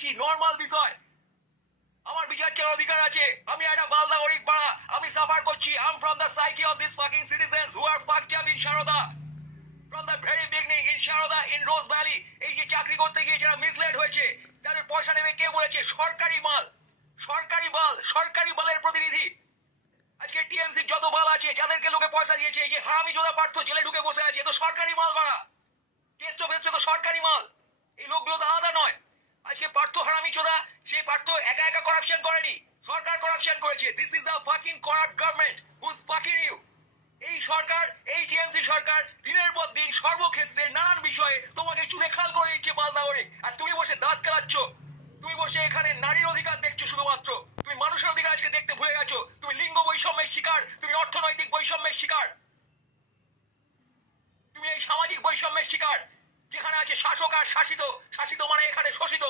Normal বিষয়। আমার বিচার চাওয়ার অধিকার আছে। আমি একটা বালদা গরিব পাড়া, আমি সাফার করছি। I am from the psyche of this fucking citizens who are fucked up in Saradha from the very beginning in Saradha in Rose Valley. এই যে চাকরি করতে গিয়ে যারা মিসলেড হয়েছে, তাদের পয়সা নেবে কে বলেছে? সরকারি মাল, সরকারি মাল, সরকারি মালের প্রতিনিধি। আজকে টিএমসি যত মাল আছে, যাদেরকে লোকে পয়সা দিয়েছে, এই যে হারামি যোধা পার্থ জেলে ঢুকে বসে আছে, তো সরকারি মাল বাড়া। কেষ্ট ফেসছে তো সরকারি মাল। এই লোকগুলো তো আলাদা নয়। আজকে পার্থ হারামি চোদা, সেই পার্থ একা একা করাপশন করেনি, সরকার করাপশন করেছে। This is a fucking corrupt government who's fucking you. এই সরকার, এই টিএমসি সরকার দিনের পর দিন সর্বক্ষেত্রে নানান বিষয়ে তোমাকে চুলে খাল করে দিচ্ছে মালদা করে, আর তুমি বসে দাঁত খেলাচ্ছ। তুমি বসে এখানে নারীর অধিকার দেখছো শুধুমাত্র। তুমি মানুষের অধিকার আজকে দেখতে ভুলে গেছো। তুমি লিঙ্গ বৈষম্যের শিকার, তুমি অর্থনৈতিক বৈষম্যের শিকার, তুমি এই সামাজিক বৈষম্যের শিকার। যেখানে আছে শাসক আর শাসিত, শাসিত মানে এখানে শোষিত।